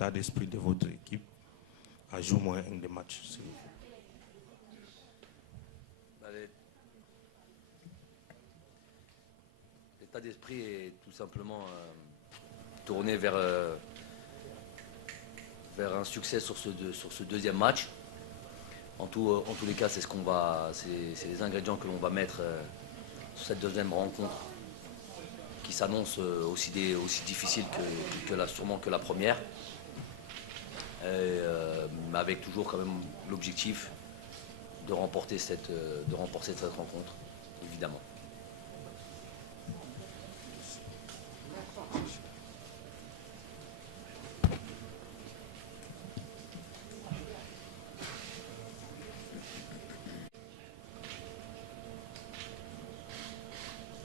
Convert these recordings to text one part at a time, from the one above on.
l'état d'esprit de votre équipe à jouer moins des matchs, s'il vous plaît. L'état d'esprit est tout simplement tourné vers un succès sur ce deuxième match. En tous les cas, c'est les ingrédients que l'on va mettre sur cette deuxième rencontre qui s'annonce aussi difficile sûrement que la première. Mais avec toujours quand même l'objectif de remporter cette rencontre, évidemment.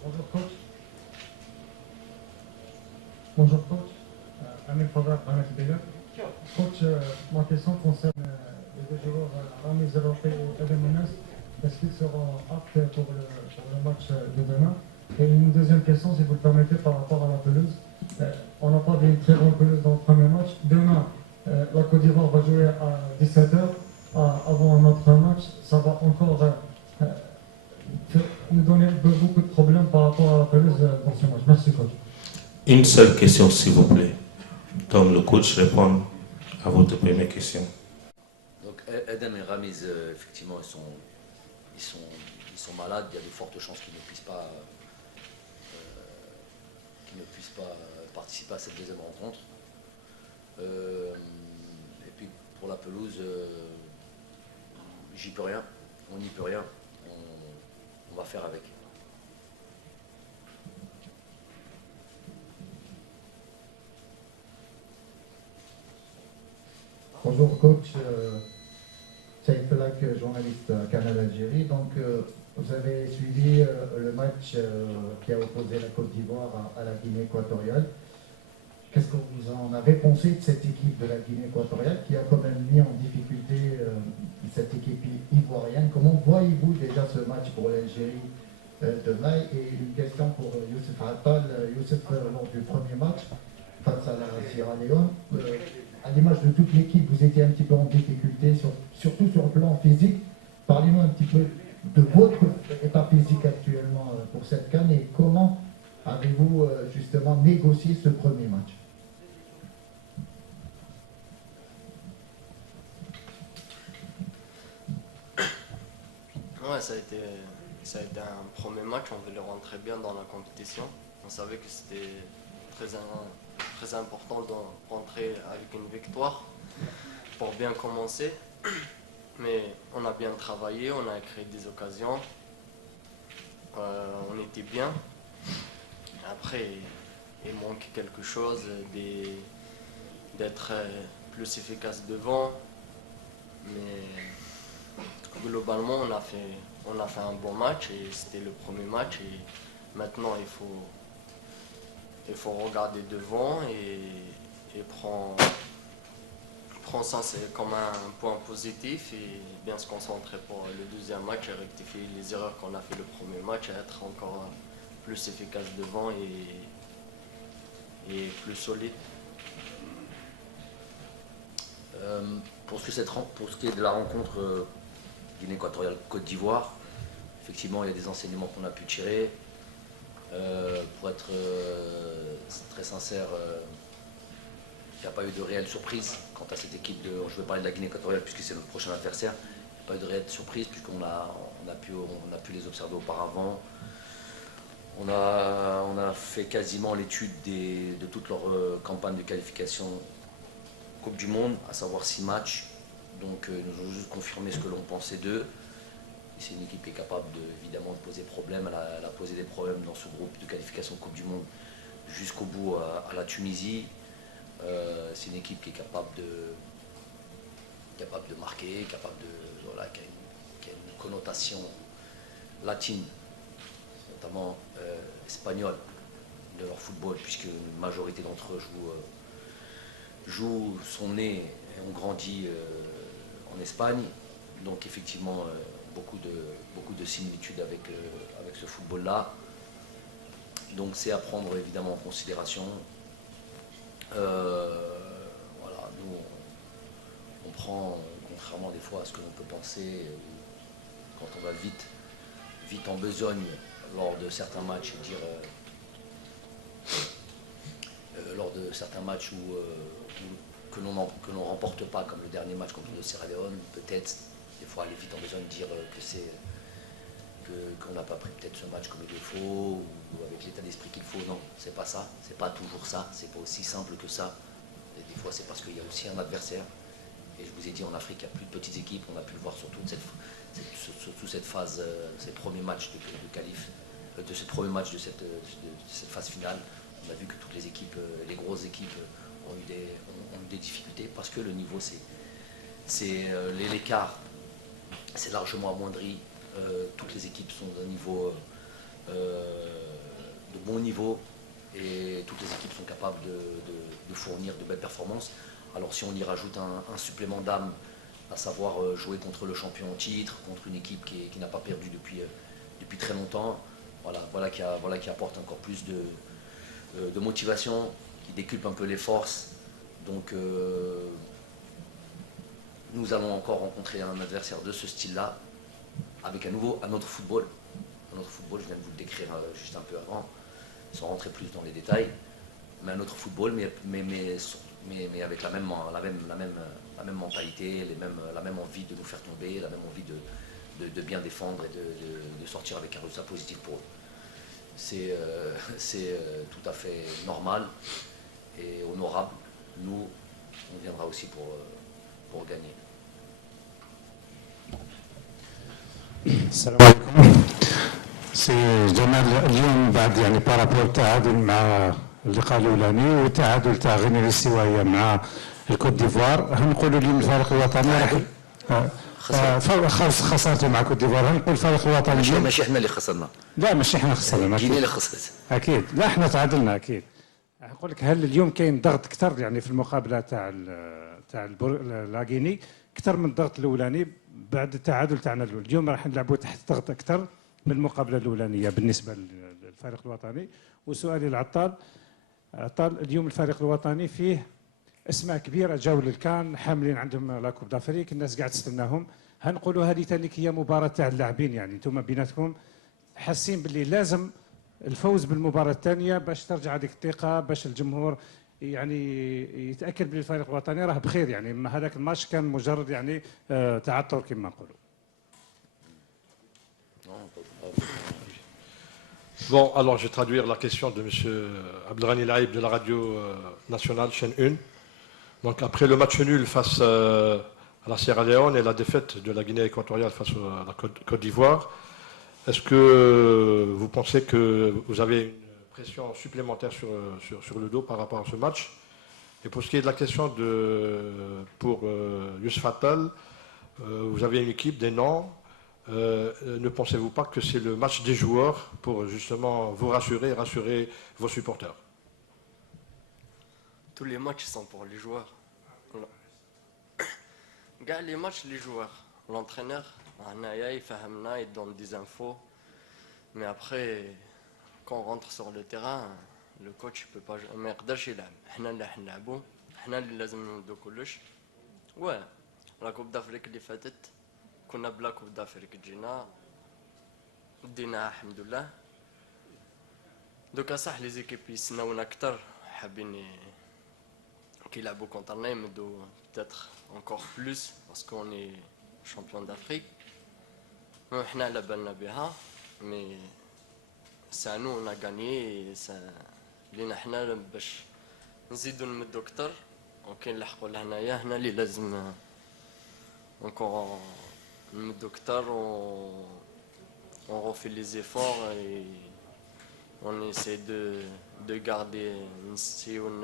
Bonjour coach. Bonjour coach. Amel Fadar, Ahmed Bela. Coach, ma question concerne les deux joueurs Ramiz Rafi et Eden Menas. Est-ce qu'ils seront aptes pour le match de demain? Et une deuxième question, si vous le permettez, par rapport à la pelouse. On n'a pas vu une très bonne pelouse dans le premier match. Demain, la Côte d'Ivoire va jouer à 17h avant un autre match. Ça va encore nous donner beaucoup de problèmes par rapport à la pelouse dans ce match. Merci coach. Une seule question, s'il vous plaît. Donc le coach répond à votre première question. Donc Eden et Ramiz, effectivement, ils sont malades. Il y a de fortes chances qu'ils ne puissent pas participer à cette deuxième rencontre. Et puis pour la pelouse, j'y peux rien. On n'y peut rien. On va faire avec. Bonjour coach, Saïd Felak, journaliste à Canal Algérie. Donc vous avez suivi le match qui a opposé la Côte d'Ivoire à la Guinée équatoriale. Qu'est-ce que vous en avez pensé de cette équipe de la Guinée équatoriale qui a quand même mis en difficulté cette équipe ivoirienne? Comment voyez-vous déjà ce match pour l'Algérie demain? Et une question pour Youssef Attal. Youssef, lors du premier match face à la Sierra Leone, à l'image de toute l'équipe, vous étiez un petit peu en difficulté, surtout sur le plan physique. Parlez-nous un petit peu de votre état physique actuellement pour cette CAN et comment avez-vous justement négocié ce premier match? Ouais, ça a été un premier match, on voulait rentrer bien dans la compétition. On savait que c'était très important de rentrer avec une victoire pour bien commencer. Mais on a bien travaillé, on a créé des occasions, on était bien. Après, il manque quelque chose d'être plus efficace devant. Mais globalement, on a fait un bon match et c'était le premier match. Et maintenant, il faut regarder devant et prendre ça comme un point positif et bien se concentrer pour le deuxième match et rectifier les erreurs qu'on a fait le premier match et être encore plus efficace devant et plus solide. Pour ce qui est de la rencontre Guinée équatoriale Côte d'Ivoire, effectivement il y a des enseignements qu'on a pu tirer. Pour être très sincère, il n'y a pas eu de réelle surprise quant à cette équipe je vais parler de la Guinée équatoriale puisque c'est notre prochain adversaire. Il n'y a pas eu de réelle surprise puisqu'on a pu les observer auparavant. On a fait quasiment l'étude de toute leur campagne de qualification Coupe du Monde, à savoir 6 matchs. Donc nous ont juste confirmé ce que l'on pensait d'eux. C'est une équipe qui est capable évidemment de poser problème. Elle a posé des problèmes dans ce groupe de qualification Coupe du Monde jusqu'au bout à la Tunisie. C'est une équipe qui est capable de marquer, qui a une connotation latine, notamment espagnole de leur football, puisque une majorité d'entre eux sont nés et ont grandi en Espagne. Donc effectivement, beaucoup de similitudes avec ce football-là. Donc c'est à prendre évidemment en considération. Voilà. prend, contrairement des fois à ce que l'on peut penser, quand on va vite en besogne lors de certains matchs, lors de certains matchs que l'on ne remporte pas, comme le dernier match contre le Sierra Leone, peut-être des fois aller vite en besogne, dire qu'on n'a pas pris peut-être ce match comme il le faut, ou avec l'état d'esprit qu'il faut. Non, c'est pas ça, c'est pas toujours ça, c'est pas aussi simple que ça. Et des fois c'est parce qu'il y a aussi un adversaire. Et je vous ai dit, en Afrique, il y a plus de petites équipes, on a pu le voir sur toute cette phase, ces premiers matchs de qualif, de ce premier match de cette phase finale. On a vu que toutes les équipes, les grosses équipes ont eu des difficultés parce que le niveau, l'écart, c'est largement amoindri. Toutes les équipes sont d'un niveau, de bon niveau, et toutes les équipes sont capables de fournir de belles performances. Alors si on y rajoute un supplément d'âme, à savoir jouer contre le champion en titre, contre une équipe qui n'a pas perdu depuis très longtemps, voilà qui apporte encore plus de motivation, qui décuple un peu les forces. Donc nous allons encore rencontrer un adversaire de ce style-là, avec un autre football. Un autre football, je viens de vous le décrire juste un peu avant, sans rentrer plus dans les détails, mais un autre football, mais avec la même mentalité, la même envie de nous faire tomber, la même envie de bien défendre et de sortir avec un résultat positif pour eux. C'est tout à fait normal et honorable. Nous, on viendra aussi pour gagner. السلام عليكم. سي جمال، اليوم بعد يعني بارابور التعادل مع اللقاء الاولاني والتعادل تاع غينيا الاستوائيه مع الكوت ديفوار، هل نقولوا اليوم الفريق الوطني راح خسرتوا مع كوت ديفوار؟ هل نقول الفريق الوطني اليوم ماشي احنا اللي خسرنا؟ لا ماشي احنا خسرنا، غينيا اللي خسرت اكيد. لا احنا تعادلنا اكيد. نقول لك هل اليوم كاين ضغط اكثر يعني في المقابله تاع لاغيني اكثر من الضغط الاولاني بعد التعادل تاعنا الاول؟ اليوم راح نلعبوا تحت ضغط اكثر من المقابله الاولانيه بالنسبه للفريق الوطني. وسؤالي لعطال، عطال اليوم الفريق الوطني فيه اسماء كبيره جاوا للكان حاملين عندهم لا كوب دافريك، الناس قاعد تستناهم. هنقولوا هذه ثاني هي مباراه تاع اللاعبين، يعني انتم بيناتكم حاسين باللي لازم الفوز بالمباراه الثانيه باش ترجع هذيك الثقه، باش الجمهور يعني يتاكد بلي الفريق الوطني راه بخير، يعني هذاك الماتش كان مجرد يعني تعثر كما نقولوا. Bon, alors je vais traduire la question de M. Abdelghani Laïb de la radio nationale, chaîne 1. Donc après le match nul face à la Sierra Leone et la défaite de la Guinée équatoriale face à la Côte d'Ivoire, est-ce que vous pensez que vous avez une pression supplémentaire sur le dos par rapport à ce match? Et pour ce qui est de la question pour Youssouf Attal, vous avez une équipe, des noms. Ne pensez-vous pas que c'est le match des joueurs pour justement vous rassurer et rassurer vos supporters? Tous les matchs sont pour les joueurs. Regarde les matchs, les joueurs. L'entraîneur, il donne des infos. Mais après, quand on rentre sur le terrain, le coach ne peut pas jouer. Mais ouais, la Coupe d'Afrique اللي فاتت كنا بلا كوب d'Afrique جينا وديناها الحمد لله. دوكا صح لي زيكيب يسناونا اكثر، حابين كيلعبوا كونترنا يمدوا peut-être encore plus parce qu'on est champion d'Afrique. حنا على بالنا بها مي c'est à nous on a gagné. لينا حنا باش نزيدوا نمدوا اكثر وكاين نلحقوا لهنايا هنا اللي لازم encore نمدوا اكثر on refait les efforts et on essaie de garder نسيو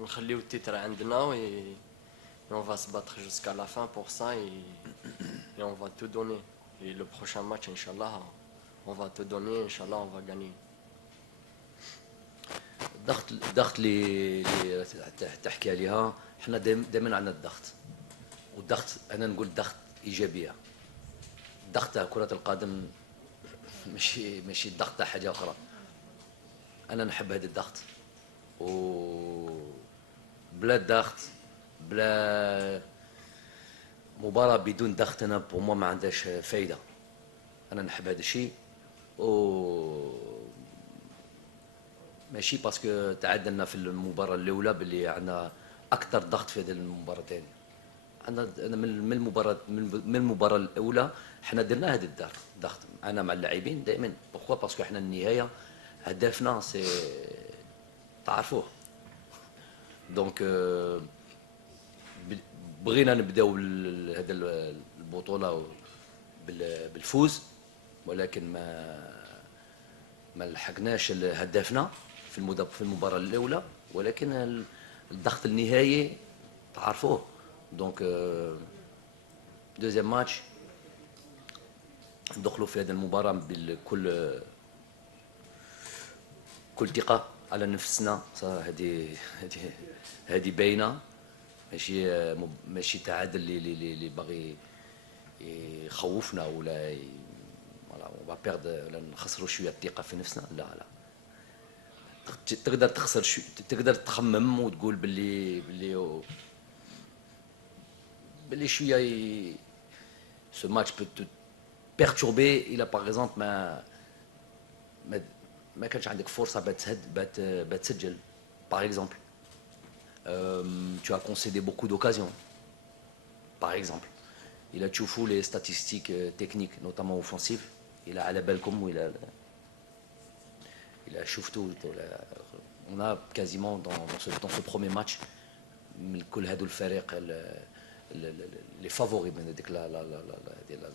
نخليو التيتر عندنا et on va se battre jusqu'à la fin pour ça et on va tout donner. Et le prochain match, Inch'Allah, on va tout donner, Inch'Allah, on va gagner. الضغط اللي تحكي عليها، احنا دائما عندنا الضغط، والضغط انا نقول ضغط ايجابيه. الضغط تاع كره القدم ماشي الضغط تاع حاجه اخرى. انا نحب هذا الضغط، و بلا الضغط بلا مباراة بدون ضغط أنا بور موا ما عندهاش فايدة. أنا نحب هذا الشيء و ماشي باسكو تعادلنا في المباراة الأولى باللي عندنا أكثر ضغط في هذه المباراة الثانية. أنا من المباراة الأولى حنا درنا هذا الضغط أنا مع اللاعبين دائما. بوركوا باسكو حنا النهاية هدفنا سي تعرفوه. دونك بغينا نبداو هذا البطولة بالفوز ولكن ما لحقناش هدفنا في المباراة الأولى ولكن الضغط النهائي تعرفوه. دونك دوزيام ماتش ندخلوا في هذه المباراة بكل ثقة على نفسنا. هذه باينة ماشي تعادل اللي باغي يخوفنا ولا ولا نخسروا شوية الثقة في نفسنا. لا تقدر تخسر تقدر تخمم وتقول باللي شويه ce match peut te perturber إلا par exemple ما كانش عندك فرصة بتسجل par exemple. Tu as concédé beaucoup d'occasions par exemple. إلا تشوفوا les statistiques techniques notamment offensives إلا على بالكم وإلا شفتوا on a quasiment dans ce premier match من كل هذو الفريق les favoris من هذيك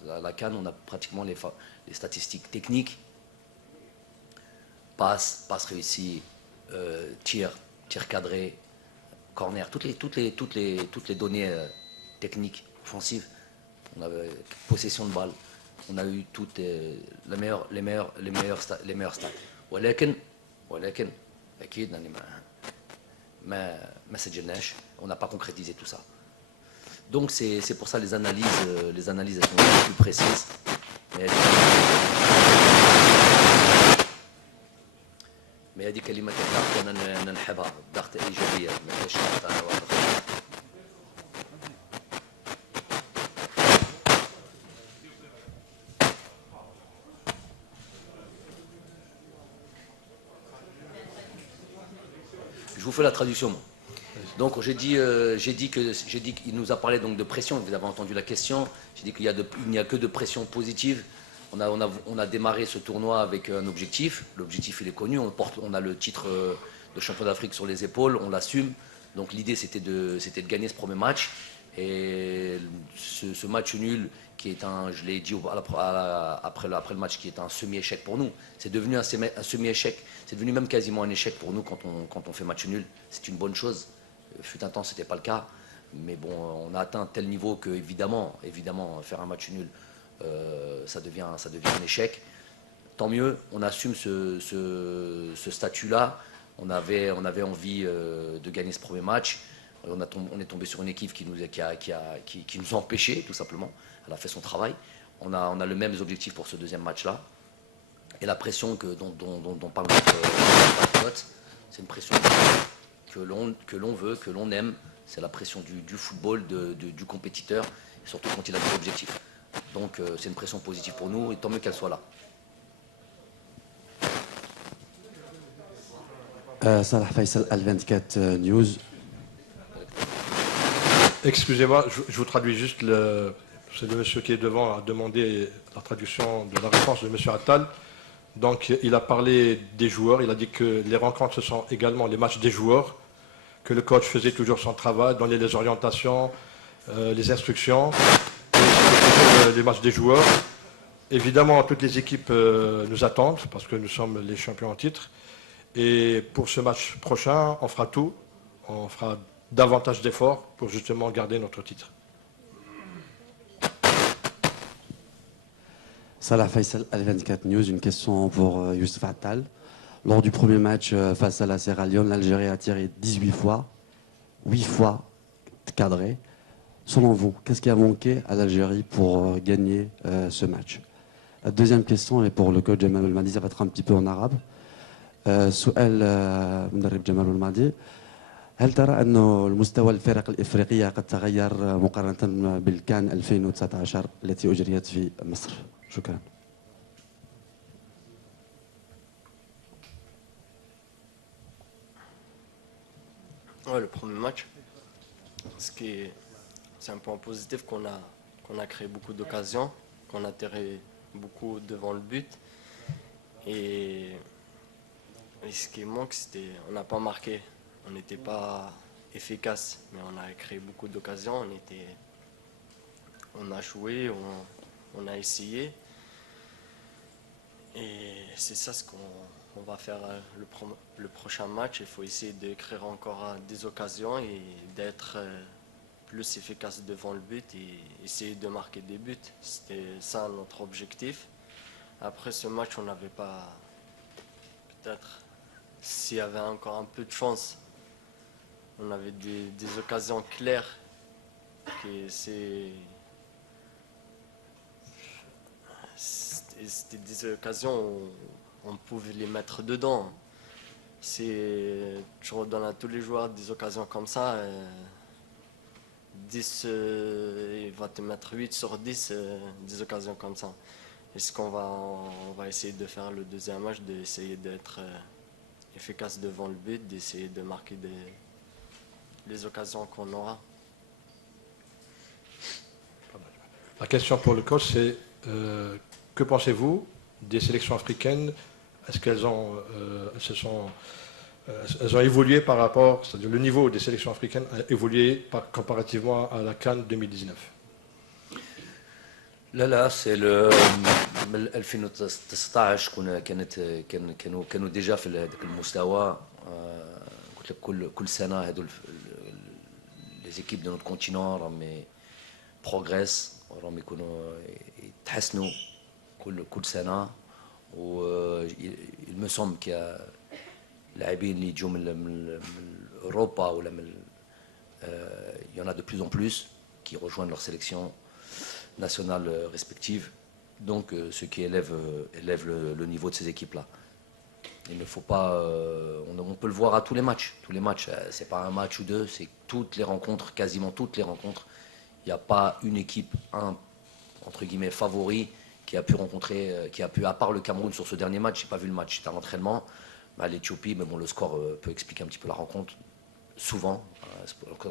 la CAN on a pratiquement les statistiques techniques passe réussie, tir cadré, corner, toutes les données techniques offensives. On avait possession de balle, on a eu toutes les meilleurs stats. ولكن أكيد يعني ما سجلناش, on n'a pas concrétisé tout ça. Donc c'est pour ça les analyses elles sont plus précises. Mais هذه كلمة الضغط أنا نحبها, ضغط إيجابية ما فيهاش ضغط على واحد. Je vous fais la traduction. Donc j'ai dit qu'il nous a parlé donc de pression. Vous avez entendu la question. J'ai dit qu'il n'y a que de pression positive. On a démarré ce tournoi avec un objectif. L'objectif il est connu. On a le titre de champion d'Afrique sur les épaules. On l'assume. Donc l'idée c'était de gagner ce premier match. Et ce match nul qui est je l'ai dit après le match, qui est un semi-échec pour nous. C'est devenu un semi-échec. C'est devenu même quasiment un échec pour nous quand on fait match nul. C'est une bonne chose. Fut un temps, c'était pas le cas. Mais bon, on a atteint tel niveau que évidemment, faire un match nul, ça devient un échec. Tant mieux, on assume ce statut-là. On avait envie de gagner ce premier match. On est tombé sur une équipe qui nous a empêchés, tout simplement. Elle a fait son travail. On a le même objectif pour ce deuxième match-là. Et la pression dont parle notre pilote, c'est une pression que l'on veut, que l'on aime. C'est la pression du football, du compétiteur, et surtout quand il a des objectifs. Donc c'est une pression positive pour nous, et tant mieux qu'elle soit là. Salah Faisal, Al24 News. Excusez-moi, je vous traduis juste. C'est le monsieur qui est devant a demandé la traduction de la réponse de monsieur Attal. Donc il a parlé des joueurs, il a dit que les rencontres ce sont également les matchs des joueurs, que le coach faisait toujours son travail, donnait les orientations, les instructions, et les matchs des joueurs. Évidemment, toutes les équipes nous attendent parce que nous sommes les champions en titre. Et pour ce match prochain, on fera tout, on fera davantage d'efforts pour justement garder notre titre. Salah Faisal, Al24 News, une question pour Youssef Attal. Lors du premier match face à la Sierra Leone, l'Algérie a tiré 18 fois, 8 fois cadré. Selon vous, qu'est-ce qui a manqué à l'Algérie pour gagner ce match? La deuxième question est pour le coach Jamal Belmadi, ça va être un petit peu en arabe. سؤال مدرب جمال الماضي هل ترى أنه المستوى الفرق الإفريقية قد تغير مقارنة بالكان 2019 التي أجريت في مصر؟ شكرا. Ouais, le premier match, c'est un point positif qu'on a créé beaucoup d'occasions, qu'on a atterri beaucoup devant le but. Et ce qui manque, c'était on n'a pas marqué, on n'était pas efficace, mais on a créé beaucoup d'occasions, on a joué, on a essayé. Et c'est ça ce qu'on va faire le prochain match. Il faut essayer de créer encore des occasions et d'être plus efficace devant le but et essayer de marquer des buts. C'était ça notre objectif. Après ce match, on n'avait pas... Peut-être, s'il y avait encore un peu de chance, on avait des occasions claires. C'était des occasions où on pouvait les mettre dedans. Tu redonnes à tous les joueurs des occasions comme ça, 10, il va te mettre 8 sur 10 des occasions comme ça. Et ce qu'on va essayer de faire le deuxième match, d'essayer d'être efficace devant le but, d'essayer de marquer les occasions qu'on aura. La question pour le coach, c'est que pensez-vous des sélections africaines? Est-ce qu'elles elles ont évolué par rapport, c'est-à-dire le niveau des sélections africaines a évolué comparativement à la CAN 2019? لا سي من 2019 كانوا ديجا في هذاك المستوى. قلت لك كل سنه هذو لي زيكيب دو نوت كونتينون راهم بروغريس، راهم يكونوا يتحسنوا كل سنه. و il me semble qu'il y a لاعبين اللي يجوا من اوروبا ولا من il y en a de plus en plus qui rejoignent leur sélection nationales respectives, donc ce qui élève le niveau de ces équipes-là. Il ne faut pas, on peut le voir à tous les matchs. Tous les matchs, c'est pas un match ou deux, c'est toutes les rencontres, quasiment toutes les rencontres. Il n'y a pas une équipe, entre guillemets favori, qui a pu rencontrer, à part le Cameroun sur ce dernier match, j'ai pas vu le match, c'était un entraînement. L'Éthiopie, mais bon, le score peut expliquer un petit peu la rencontre, souvent, un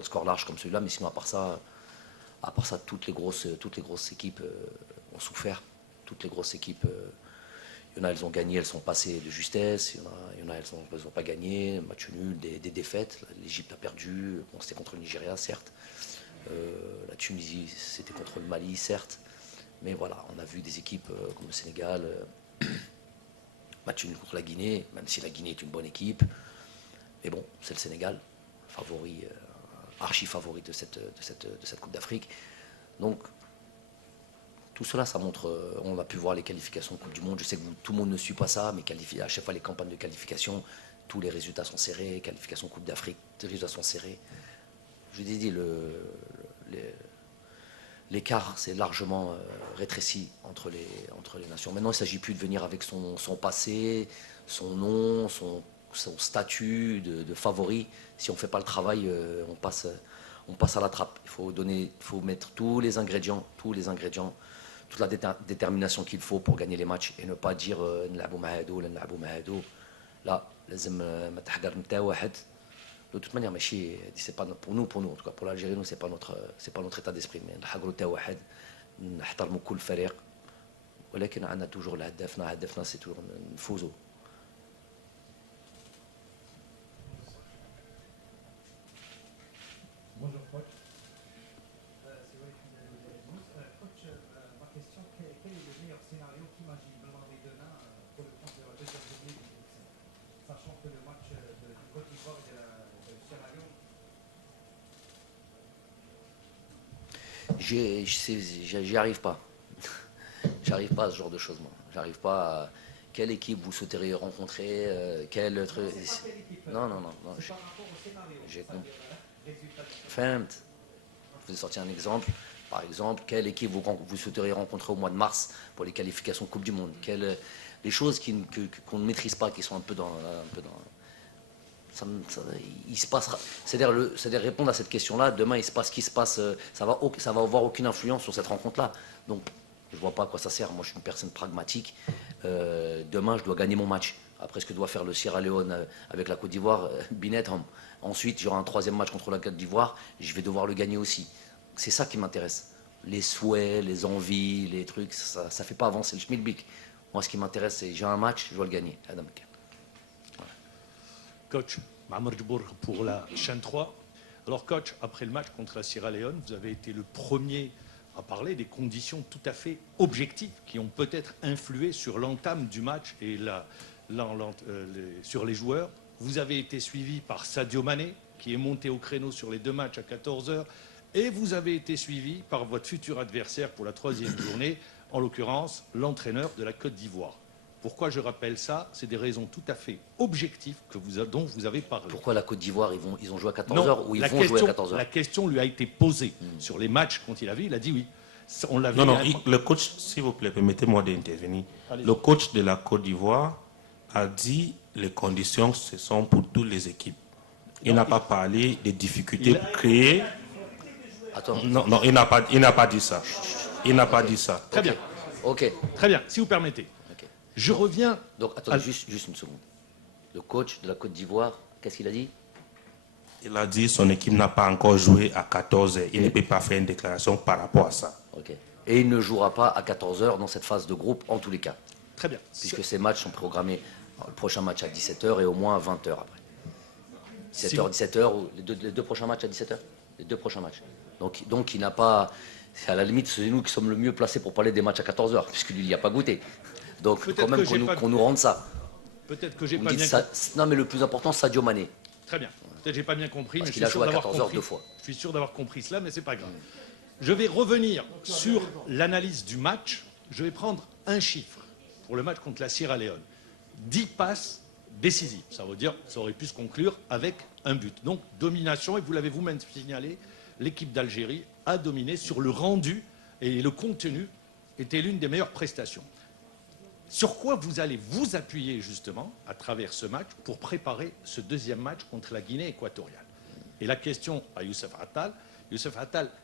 score large comme celui-là, mais sinon à part ça, toutes les grosses équipes ont souffert. Toutes les grosses équipes, il y en a, elles ont gagné, elles sont passées de justesse. Il y en a, elles n'ont pas gagné. Match nul, des défaites. L'Égypte a perdu. Bon, c'était contre le Nigeria, certes. La Tunisie, c'était contre le Mali, certes. Mais voilà, on a vu des équipes comme le Sénégal. Match nul contre la Guinée, même si la Guinée est une bonne équipe. Mais bon, c'est le Sénégal, favori. Archi-favori de cette Coupe d'Afrique. Donc, tout cela, ça montre... on a pu voir les qualifications de Coupe du Monde. Je sais que tout le monde ne suit pas ça, mais à chaque fois, les campagnes de qualification, tous les résultats sont serrés. Qualification Coupe d'Afrique, les résultats sont serrés. Je vous ai dit, l'écart s'est largement rétréci entre les nations. Maintenant, il ne s'agit plus de venir avec son passé, son nom, son statut de favori. Si on ne fait pas le travail, on passe à la trappe. Il faut mettre tous les ingrédients, toute la détermination qu'il faut pour gagner les matchs et ne pas dire نلعبوا مع هادو ولا نلعبوا مع هادو. لا لازم ما تحقر نتا واحد. De toute manière, c'est pas pour nous en tout cas pour l'Algérie, nous c'est pas notre état d'esprit. Mais نحقروا تا واحد نحترموا كل فريق. ولكن عندنا toujours هدفنا c'est toujours نفوزوا. Bonjour coach. C'est vrai coach, ma question, quel est le meilleur scénario qu'imagine Belmadi demain pour le compte de la deuxième journée du groupe C, sachant que le match de Côte d'Ivoire et de Sierra Leone. J'y arrive pas. J'arrive pas à ce genre de choses, moi. J'arrive pas à... Quelle équipe vous souhaiteriez rencontrer quelle autre... Non. J'ai compris. Je vous ai sorti un exemple. Par exemple, quelle équipe vous souhaiteriez rencontrer au mois de mars pour les qualifications Coupe du Monde? Les choses qu'on ne maîtrise pas, qui sont un peu dans... il se passera. C'est-à-dire répondre à cette question-là, demain il se passe ce qui se passe, ça va avoir aucune influence sur cette rencontre-là. Donc je vois pas à quoi ça sert. Moi je suis une personne pragmatique. Demain je dois gagner mon match. Après ce que doit faire le Sierra Leone avec la Côte d'Ivoire, binet. Ensuite j'aurai un troisième match contre la Côte d'Ivoire, je vais devoir le gagner aussi. C'est ça qui m'intéresse. Les souhaits, les envies, les trucs, ça fait pas avancer le schmilblick. Moi ce qui m'intéresse c'est j'ai un match, je dois le gagner. Adam. Coach, Maamar Djibour pour la chaîne 3. Alors coach, après le match contre la Sierra Leone, vous avez été le premier à parler des conditions tout à fait objectives qui ont peut-être influé sur l'entame du match et sur les joueurs. Vous avez été suivi par Sadio Mané, qui est monté au créneau sur les 2 matchs à 14h, et vous avez été suivi par votre futur adversaire pour la 3e journée, en l'occurrence l'entraîneur de la Côte d'Ivoire. Pourquoi je rappelle ça? C'est des raisons tout à fait objectives dont vous avez parlé. Pourquoi la Côte d'Ivoire, ils ont joué à 14h ou ils vont jouer à 14h? La question lui a été posée sur les matchs quand il a vu, il a dit oui. On l'a vu. Non, le coach, s'il vous plaît, permettez-moi d'intervenir. Le coach de la Côte d'Ivoire a dit les conditions, ce sont pour toutes les équipes. Il n'a pas parlé des difficultés créées. Attends. Non, il n'a pas dit ça. Il n'a pas dit ça. Très bien. Ok. Très bien, si vous permettez. Je reviens. Donc, attendez, juste une seconde. Le coach de la Côte d'Ivoire, qu'est-ce qu'il a dit? Il a dit que son équipe n'a pas encore joué à 14h. Il ne peut pas faire une déclaration par rapport à ça. Ok. Et il ne jouera pas à 14h dans cette phase de groupe, en tous les cas. Très bien. Puisque ces matchs sont programmés, le prochain match à 17h et au moins à 20h après. 17h, 17h, ou les deux prochains matchs à 17h? Les 2 prochains matchs. Donc il n'a pas. À la limite, c'est nous qui sommes le mieux placés pour parler des matchs à 14h, puisqu'il n'y a pas goûté. Donc, quand même qu'on nous rende ça. Peut-être que j'ai pas bien compris. Non, mais le plus important, Sadio Mané. Très bien. Peut-être que j'ai pas bien compris, Parce mais qu'il a joué à 14h 2 fois. Je suis sûr d'avoir compris cela, mais c'est pas grave. Je vais revenir sur l'analyse du match. Je vais prendre un chiffre pour le match contre la Sierra Leone. 10 passes décisives. Ça veut dire ça aurait pu se conclure avec un but. Donc, domination, et vous l'avez vous-même signalé, l'équipe d'Algérie a dominé sur le rendu et le contenu était l'une des meilleures prestations. Sur quoi vous allez vous appuyer justement à travers ce match pour préparer ce 2e match contre la Guinée équatoriale? Et la question à Youssef Attal,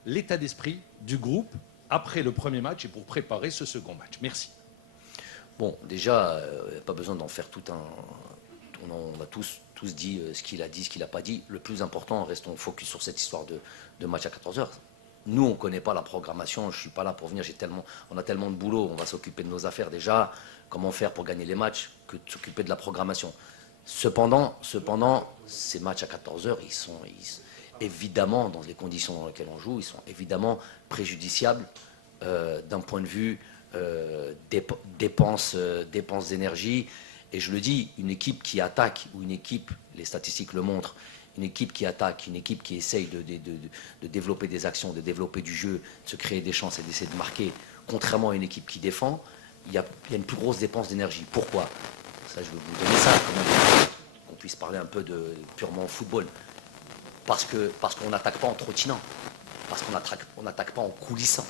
l'état d'esprit du groupe après le premier match et pour préparer ce second match. Merci. Bon, déjà, pas besoin d'en faire tout un... On a tous dit ce qu'il a dit, ce qu'il n'a pas dit. Le plus important, restons focus sur cette histoire de match à 14h. Nous, on ne connaît pas la programmation. Je ne suis pas là pour venir. On a tellement de boulot. On va s'occuper de nos affaires déjà. Comment faire pour gagner les matchs que de s'occuper de la programmation. Cependant, ces matchs à 14h, ils sont évidemment, dans les conditions dans lesquelles on joue, ils sont évidemment préjudiciables d'un point de vue dépenses d'énergie. Et je le dis, une équipe qui attaque, ou une équipe, les statistiques le montrent, une équipe qui attaque, une équipe qui essaye de développer des actions, de développer du jeu, de se créer des chances et d'essayer de marquer, contrairement à une équipe qui défend, il y a une plus grosse dépense d'énergie. Pourquoi? Ça, je vais vous donner ça, quand même, qu'on puisse parler un peu de purement football. Parce qu'on n'attaque pas en trottinant, parce qu'on n'attaque pas en coulissant.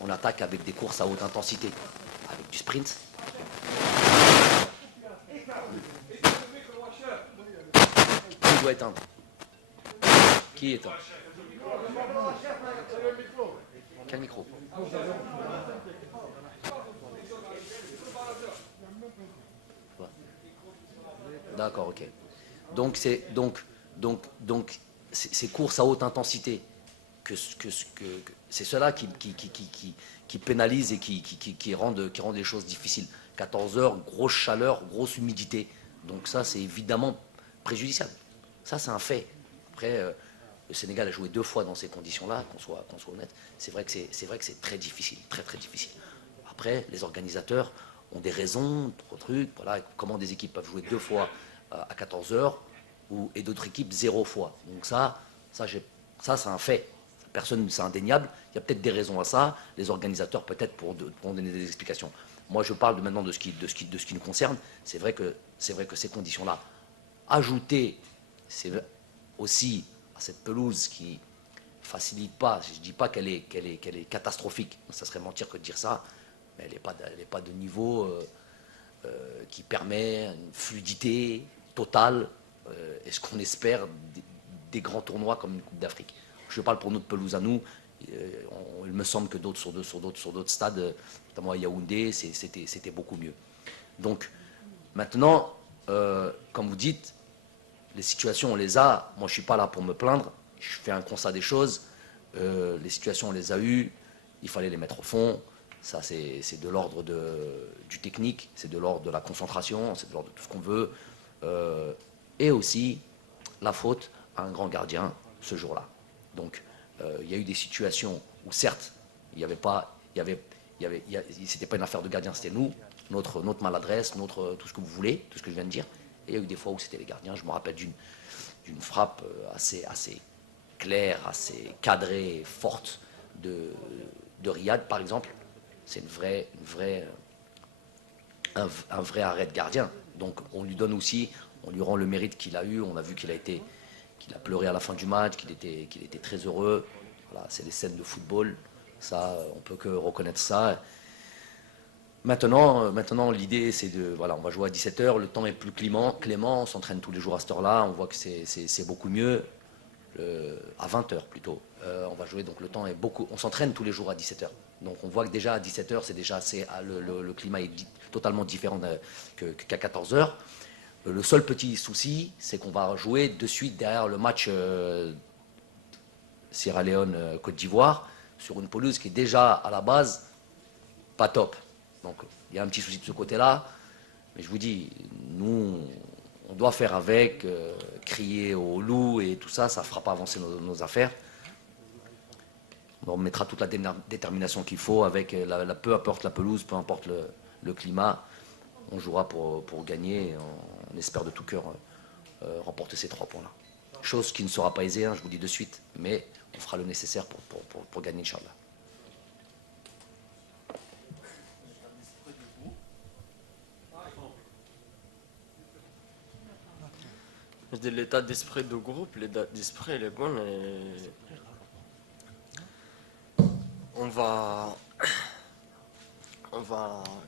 On attaque avec des courses à haute intensité, avec du sprint. Qui doit éteindre? Qui éteint? Quel micro? D'accord, ok. Donc ces courses à haute intensité, c'est cela qui pénalise et qui rend les choses difficiles. 14 heures, grosse chaleur, grosse humidité. Donc ça, c'est évidemment préjudiciable. Ça, c'est un fait. Après, le Sénégal a joué 2 fois dans ces conditions-là, qu'on soit honnête. C'est vrai que c'est très difficile, très très difficile. Après, les organisateurs ont des raisons, d'autres trucs. Voilà, comment des équipes peuvent jouer 2 fois à 14 heures et d'autres équipes 0 fois. Donc ça c'est un fait. Personne, c'est indéniable. Il y a peut-être des raisons à ça. Les organisateurs, peut-être, pour donner des explications. Moi, je parle maintenant de ce qui nous concerne. C'est vrai que ces conditions-là, ajoutées, c'est aussi à cette pelouse qui facilite pas. Je ne dis pas qu'elle est catastrophique. Ça serait mentir que de dire ça. Mais elle n'est pas de niveau qui permet une fluidité totale et ce qu'on espère des grands tournois comme une Coupe d'Afrique. Je parle pour notre pelouse à nous. Il me semble que d'autres sur d'autres stades, notamment à Yaoundé, c'était beaucoup mieux. Donc maintenant, comme vous dites, les situations on les a. Moi je suis pas là pour me plaindre. Je fais un constat des choses. Les situations on les a eues. Il fallait les mettre au fond. Ça c'est de l'ordre du technique, c'est de l'ordre de la concentration, c'est de l'ordre de tout ce qu'on veut. Et aussi la faute à un grand gardien ce jour-là. Donc il y a eu des situations où certes il n'y avait pas, c'était pas une affaire de gardien, c'était nous, notre maladresse, tout ce que vous voulez, tout ce que je viens de dire. Et il y a eu des fois où c'était les gardiens. Je me rappelle d'une frappe assez claire, assez cadrée, forte de Riyad par exemple. C'est un vrai arrêt de gardien. Donc on lui donne aussi, on lui rend le mérite qu'il a eu. On a vu qu'il a pleuré à la fin du match, qu'il était très heureux. Voilà, c'est les scènes de football. Ça, on peut que reconnaître ça. Maintenant l'idée c'est on va jouer à 17h, le temps est plus clément, on s'entraîne tous les jours à cette heure-là, on voit que c'est beaucoup mieux, à 20h plutôt. On va jouer, donc le temps est beaucoup, on s'entraîne tous les jours à 17h. Donc on voit que déjà à 17h, c'est déjà le climat est totalement différent qu'à 14h. Le seul petit souci, c'est qu'on va jouer de suite derrière le match Sierra Leone-Côte d'Ivoire sur une pelouse qui est déjà à la base pas top. Donc il y a un petit souci de ce côté-là. Mais je vous dis, nous, on doit faire avec, crier au loup et tout ça, ça ne fera pas avancer nos affaires. On mettra toute la détermination qu'il faut avec, peu importe la pelouse, peu importe le climat. On jouera pour gagner et on espère de tout cœur remporter ces 3 points-là. Chose qui ne sera pas aisée, hein, je vous dis de suite, mais on fera le nécessaire pour gagner, Inch'Allah. L'état d'esprit du groupe, l'état d'esprit est bon. On va,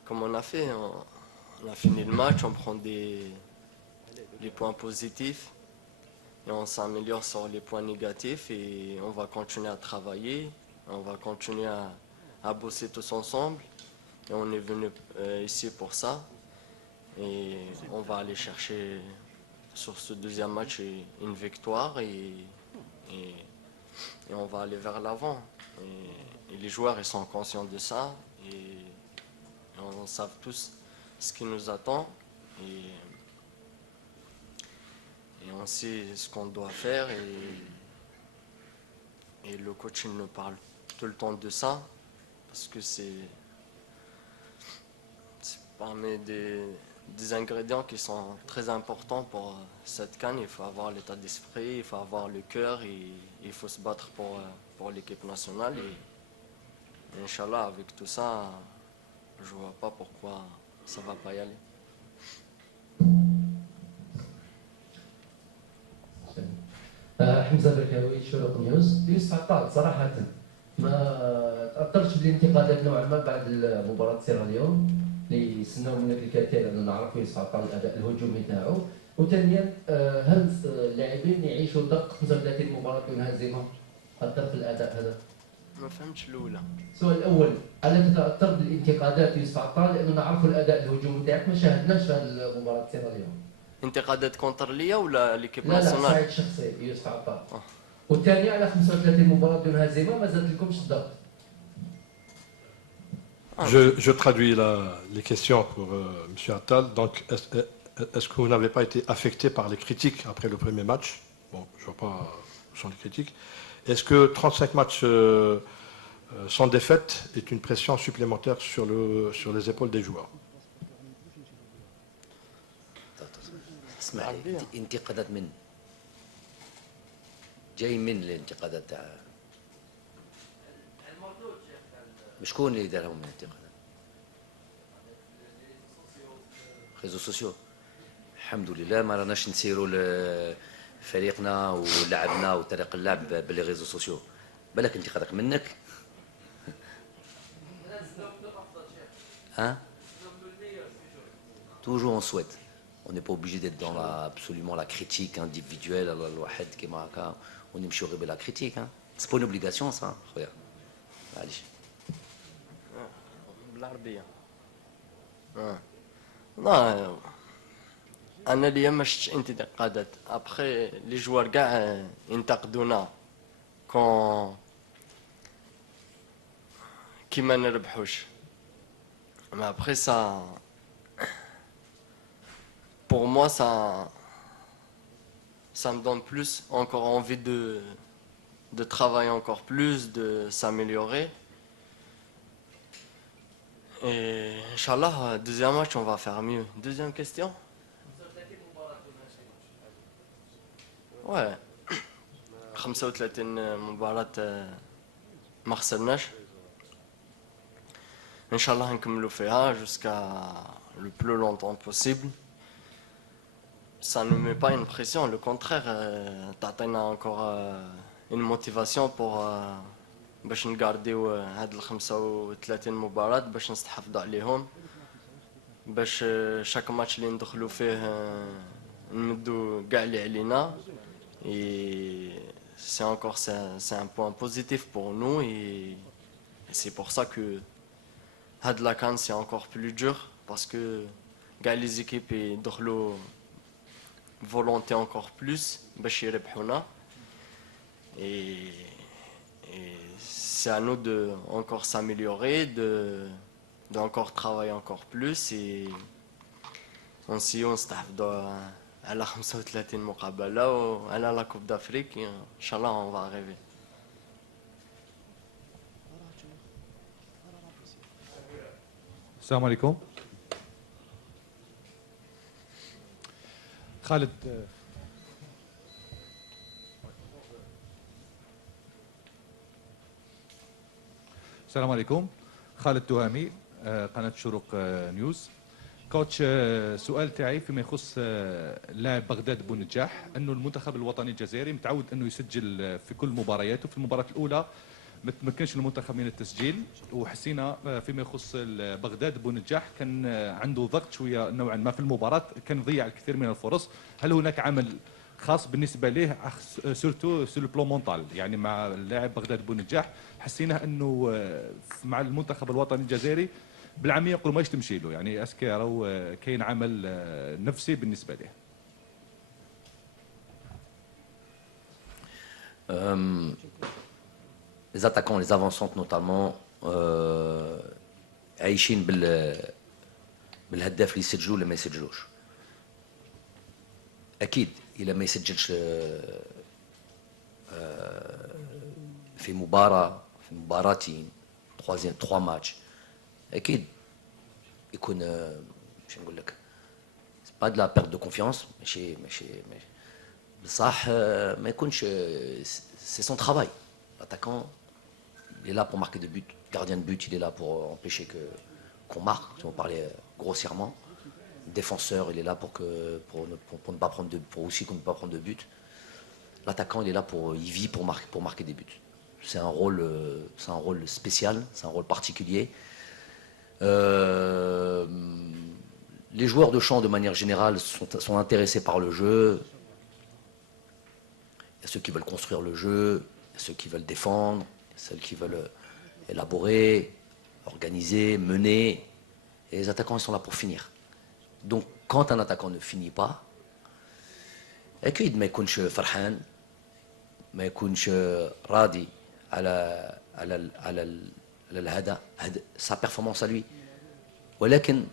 comme on a fait, on a fini le match, on prend les points positifs et on s'améliore sur les points négatifs et on va continuer à travailler, on va continuer à bosser tous ensemble et on est venu ici pour ça et on va aller chercher sur ce deuxième match une victoire et on va aller vers l'avant. Et les joueurs ils sont conscients de ça et on sait tous ce qui nous attend et on sait ce qu'on doit faire et le coach il nous parle tout le temps de ça parce que c'est parmi des ingrédients qui sont très importants pour cette CAN. Il faut avoir l'état d'esprit, il faut avoir le cœur et il faut se battre pour l'équipe nationale et Inch'Allah avec tout ça je vois pas pourquoi ça va pas y aller. حمزة بركاوي شروق نيوز. يوسف عطال صراحة ما تأثرتش بالانتقادات نوعا ما بعد مباراة سيراليون اللي سناو منك الكثير انه نعرفوا يوسف عطال الاداء الهجومي تاعو، وثانيا هل اللاعبين يعيشوا ضغط 35 مباراة دون هزيمة أثر في الاداء هذا؟ ما فهمتش الاولى. السؤال الاول، الا تتاثر بالانتقادات يوسف عطال لانه نعرفوا الاداء الهجومي تاعك ما شاهدناش في هذه مباراة سيراليون؟ انتقادات كونتر ليا ولا ليكيب لا ناسيونال؟ لا صعيد شخصي يوسف عطال. والثاني على 35 مباراة دون هزيمة ما زاد لكمش الضغط. Je traduis les questions pour M. Attal. Donc, est-ce que vous n'avez pas été affecté par les critiques après le premier match? Bon, je ne vois pas où sont les critiques. Est-ce que 35 matchs sans défaite est une pression supplémentaire sur les épaules des joueurs? اسمع لي انتقادات من جاي من الانتقادات تاع شكون اللي دارهم الانتقادات؟ ريزو سوسيو. الحمد لله ما راناش نسيروا فريقنا ولعبنا وطريق اللعب باللي ريزو سوسيو. بالك انتقادك منك؟ ها؟ توجور اون سويت On n'est pas obligé d'être dans absolument la critique individuelle. On aime chourer la critique. Hein. C'est pas une obligation, ça. Regarde. Allez. بالعربية لا انا اليوم ما شفتش انتقادات ابخي لي جوار كاع ينتقدونا كون كي ما نربحوش ما ابخي ça pour moi ça me donne plus encore envie de travailler encore plus, de s'améliorer. Et Inch'Allah, deuxième match, on va faire mieux. Deuxième question. Ouais. 35 مباراة ما خسرناش. Inch'Allah نكملوا فيها jusqu'à le plus longtemps possible. Ça ne met pas une pression, le contraire, تعطينا encore une motivation pour باش نقارديو هاد ال 35 مباراة باش نستحفظوا عليهم باش شاك ماتش اللي ندخلوا فيه نمدوا كاع اللي علينا et c'est encore c'est un point positif pour nous et c'est pour ça que هاد la CAN c'est encore plus dur parce que كاع les équipes يدخلوا volonté encore plus باش يربحونا et c'est à nous de encore s'améliorer, de encore travailler encore plus et on s'تحفظوا على 35 مقابلة وعلى la Coupe d'Afrique. Inch'Allah, on va arriver. السلام عليكم. خالد السلام عليكم. خالد تهامي قناة شروق نيوز. كوتش سؤال تاعي فيما يخص لاعب بغداد بونجاح انه المنتخب الوطني الجزائري متعود انه يسجل في كل مبارياته. في المباراة الأولى ما تمكنش المنتخب من التسجيل وحسينا فيما يخص بغداد بونجاح كان عنده ضغط شوية نوعا ما في المباراة كان ضيع الكثير من الفرص. هل هناك عمل خاص بالنسبه له سورتو سو لو بلون مونتال يعني مع اللاعب بغداد بونجاح حسينا انه مع المنتخب الوطني الجزائري بالعاميه يقولوا ماش تمشي له يعني اسكي راهو كاين عمل نفسي بالنسبه له. Les attaquants, les avancantes notamment عايشين بالهداف اللي يسجلوا ولا ما يسجلوش. اكيد إلا ما يسجلش في مباراتين 3 ماتش أكيد يكون باش نقول لك با دو لا بيرت دو كونفيونس ماشي بصح ما يكونش سي سون ترافاي. L'attaquant il est là pour marquer des buts. Gardien de but il est là pour empêcher qu'on marque si on parlait grossièrement. Défenseur, il est là pour ne pas prendre pour aussi qu'on ne pas prendre de but. L'attaquant, il est là il vit pour marquer des buts. C'est un rôle spécial, c'est un rôle particulier. Les joueurs de champ, de manière générale, sont intéressés par le jeu. Il y a ceux qui veulent construire le jeu, il y a ceux qui veulent défendre, il y a ceux qui veulent élaborer, organiser, mener. Et les attaquants, ils sont là pour finir. Donc quand un attaquant ne finit pas اكيد ما يكونش فرحان ما يكونش راضي على الهدف sa performance à lui. ولكن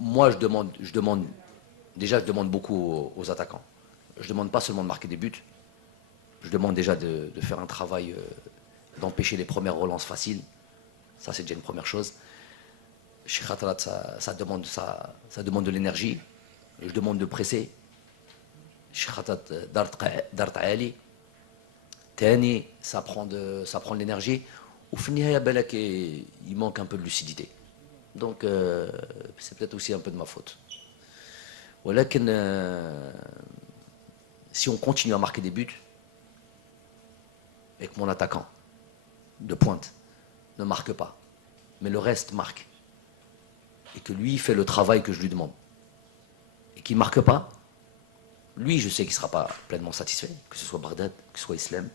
moi je demande beaucoup aux attaquants. Je demande pas seulement de marquer des buts. Je demande déjà de faire un travail d'empêcher les premières relances faciles. Ça c'est déjà une première chose. Chez Khatrat, ça demande de l'énergie. Je demande de presser. Chez Khatrat, Dart Ali. Tani, ça prend de l'énergie. Au final, il manque un peu de lucidité. Donc, c'est peut-être aussi un peu de ma faute. Voilà que si on continue à marquer des buts, et que mon attaquant de pointe ne marque pas, mais le reste marque, et que lui fait le travail que je lui demande, qui ne marque pas, lui, je sais qu'il ne sera pas pleinement satisfait, que ce soit Bagdad, que ce soit Islam.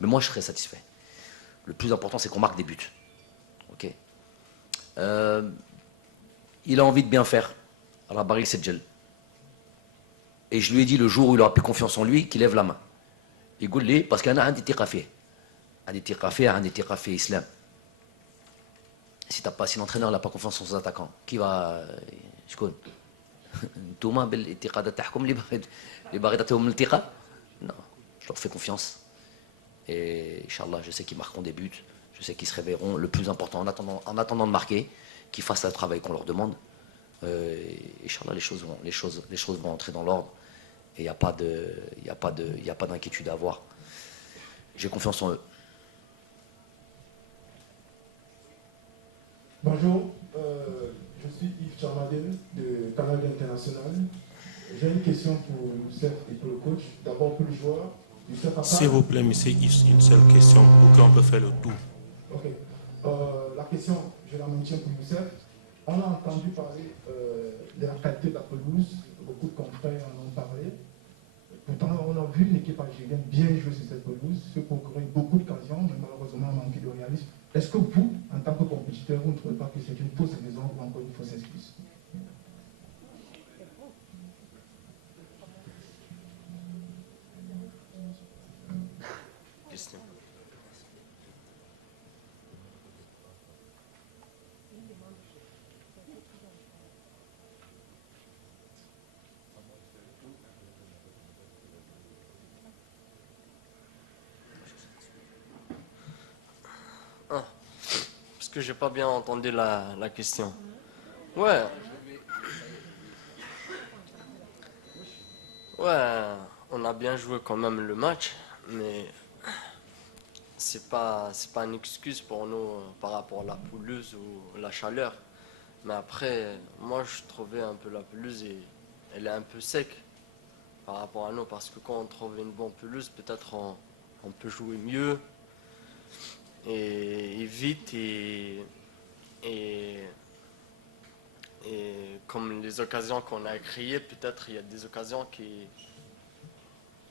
Mais moi, je serai satisfait. Le plus important, c'est qu'on marque des buts. Ok. Il a envie de bien faire. Alors, Barry Sedjel. Et je lui ai dit le jour où il aura plus confiance en lui, qu'il lève la main. Il dit, parce qu'il y en a un des Islam. Si l'entraîneur n'a pas confiance en ses attaquants, qui va. Je connais. Thomas, non, je leur fais confiance. Et Inch'Allah, je sais qu'ils marqueront des buts. Je sais qu'ils se réveilleront. Le plus important, en attendant de marquer, qu'ils fassent le travail qu'on leur demande. Inch'Allah, les choses vont entrer dans l'ordre. Et il n'y a pas d'inquiétude à avoir. J'ai confiance en eux. Bonjour, je suis Yves Chamadel de Canal International. J'ai une question pour Youssef et pour le coach. D'abord pour le joueur. S'il vous plaît, monsieur Yves, une seule question pour qu'on peut faire le tour. Ok. La question, je la maintiens pour Youssef. On a entendu parler de la qualité de la pelouse. Beaucoup de confrères en ont parlé. Pourtant, on a vu l'équipe algérienne bien jouer sur cette pelouse, se procurer beaucoup d'occasions, mais malheureusement manqué de réalisme. Est-ce que vous, en tant que compétiteur, vous ne trouvez pas que c'est une fausse raison ou encore une fausse excuse? Parce que j'ai pas bien entendu la question. Ouais. Ouais, on a bien joué quand même le match, mais c'est pas une excuse pour nous par rapport à la pelouse ou la chaleur. Mais après, moi je trouvais un peu la pelouse et elle est un peu sec par rapport à nous, parce que quand on trouve une bonne pelouse, peut-être on peut jouer mieux et vite et comme les occasions qu'on a créées, peut-être il y a des occasions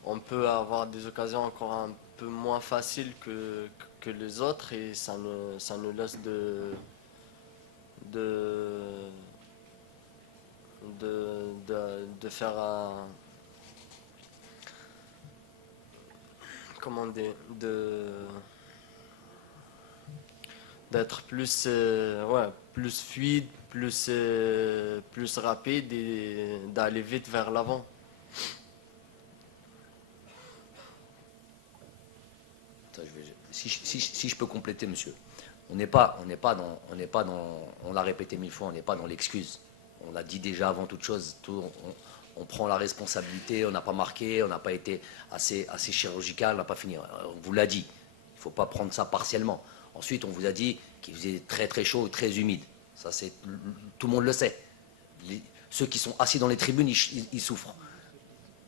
on peut avoir des occasions encore un peu moins faciles que les autres, et ça nous laisse de faire comment dire, d'être plus plus fluide, plus rapide et d'aller vite vers l'avant. Si je peux compléter, monsieur, on l'a répété 1000 fois, on n'est pas dans l'excuse. On l'a dit déjà avant toute chose, on prend la responsabilité, on n'a pas marqué, on n'a pas été assez chirurgical, on n'a pas fini. On vous l'a dit, il ne faut pas prendre ça partiellement. Ensuite, on vous a dit qu'il faisait très très chaud et très humide. Ça, tout le monde le sait. Ceux qui sont assis dans les tribunes, ils souffrent.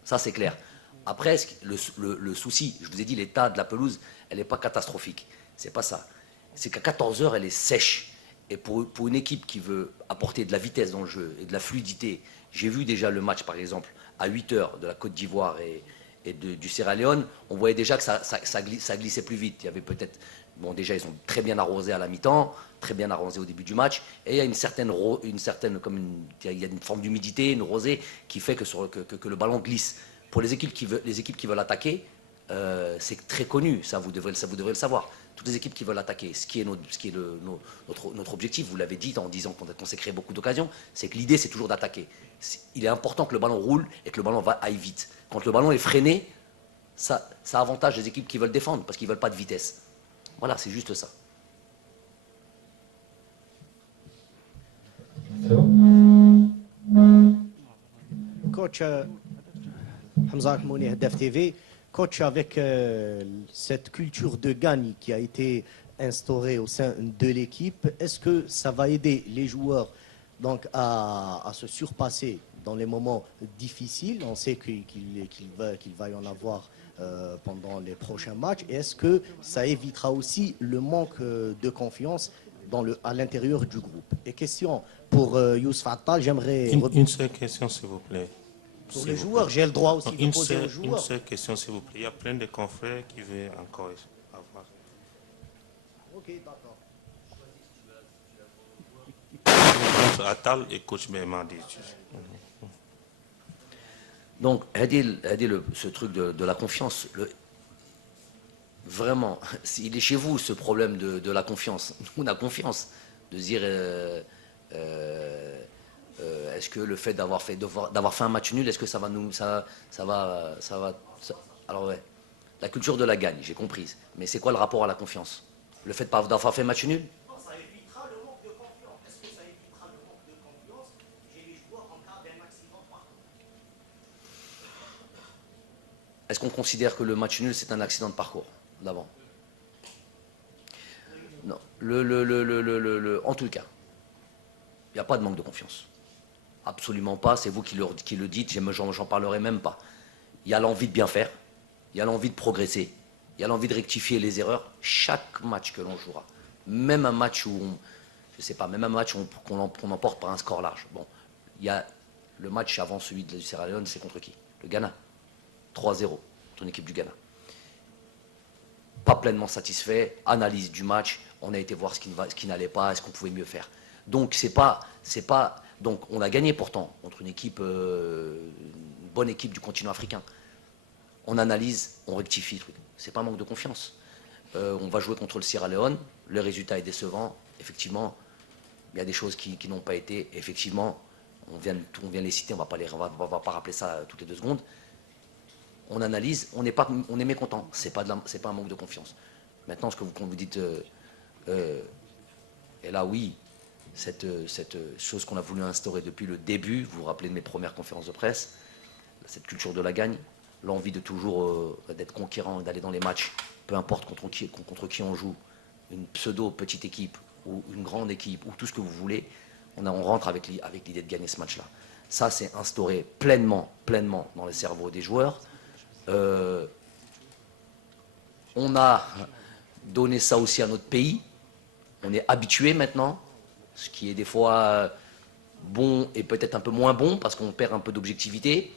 Ça, c'est clair. Après, le souci, je vous ai dit, l'état de la pelouse, elle n'est pas catastrophique. C'est pas ça. C'est qu'à 14 heures, elle est sèche. Et pour une équipe qui veut apporter de la vitesse dans le jeu et de la fluidité, j'ai vu déjà le match, par exemple, à 8 heures de la Côte d'Ivoire et du Sierra Leone, on voyait déjà que ça glissait plus vite. Il y avait peut-être... Bon, déjà, ils ont très bien arrosé à la mi-temps, très bien arrosé au début du match, et il y a il y a une forme d'humidité, une rosée, qui fait que le ballon glisse. Pour les équipes qui veulent attaquer, c'est très connu, ça vous devrez le savoir. Toutes les équipes qui veulent attaquer, ce qui est notre objectif, vous l'avez dit en disant qu'on s'est créé beaucoup d'occasions, c'est que l'idée c'est toujours d'attaquer. Il est important que le ballon roule et que le ballon aille vite. Quand le ballon est freiné, ça avantage les équipes qui veulent défendre parce qu'ils ne veulent pas de vitesse. Voilà, c'est juste ça. Coach Hamza Mouni, Hadaf TV, coach, avec cette culture de gagne qui a été instaurée au sein de l'équipe, est-ce que ça va aider les joueurs donc à se surpasser dans les moments difficiles? On sait qu'il va y en avoir pendant les prochains matchs. Et est-ce que ça évitera aussi le manque de confiance à l'intérieur du groupe. Et question pour Youssef Attal, j'aimerais... Une seule question, s'il vous plaît. Pour les joueurs, j'ai le droit aussi de poser aux joueurs. Une seule question, s'il vous plaît. Il y a plein de confrères qui veulent encore avoir. Ok, d'accord. Attal et coach Memandi. Donc, ce truc de la confiance, vraiment, il est chez vous ce problème de la confiance. Nous, on a confiance de dire est-ce que le fait d'avoir fait un match nul, est-ce que ça va nous alors ouais, la culture de la gagne, j'ai compris. Mais c'est quoi le rapport à la confiance? Le fait d'avoir fait un match nul? Non, ça évitera le manque de confiance. Est-ce que ça évitera le manque de confiance chez les joueurs en cas d'un accident par contre? Est-ce qu'on considère que le match nul c'est un accident de parcours d'avant? Non. En tout cas, il n'y a pas de manque de confiance. Absolument pas, c'est vous qui le dites, j'en parlerai même pas. Il y a l'envie de bien faire, il y a l'envie de progresser, il y a l'envie de rectifier les erreurs. Chaque match que l'on jouera, même un match même un match qu'on emporte par un score large. Bon, il y a le match avant celui du Sierra Leone, c'est contre qui? Le Ghana. 3-0, contre une équipe du Ghana. Pas pleinement satisfait, analyse du match, on a été voir ce qui n'allait pas, est-ce qu'on pouvait mieux faire. Donc donc on a gagné pourtant contre une bonne équipe du continent africain. On analyse, on rectifie le truc. C'est pas un manque de confiance. On va jouer contre le Sierra Leone, le résultat est décevant. Effectivement, il y a des choses qui n'ont pas été. Effectivement, on vient les citer, on va pas rappeler ça toutes les 2 secondes. On analyse, on est mécontent. C'est pas un manque de confiance. Maintenant, quand vous dites, et là oui, cette chose qu'on a voulu instaurer depuis le début, vous vous rappelez de mes premières conférences de presse, cette culture de la gagne, l'envie de toujours d'être conquérant, d'aller dans les matchs, peu importe contre qui on joue, une pseudo petite équipe ou une grande équipe ou tout ce que vous voulez, on rentre avec l'idée de gagner ce match-là. Ça, c'est instauré pleinement dans les cerveaux des joueurs. On a donné ça aussi à notre pays. On est habitué maintenant, ce qui est des fois bon et peut-être un peu moins bon parce qu'on perd un peu d'objectivité.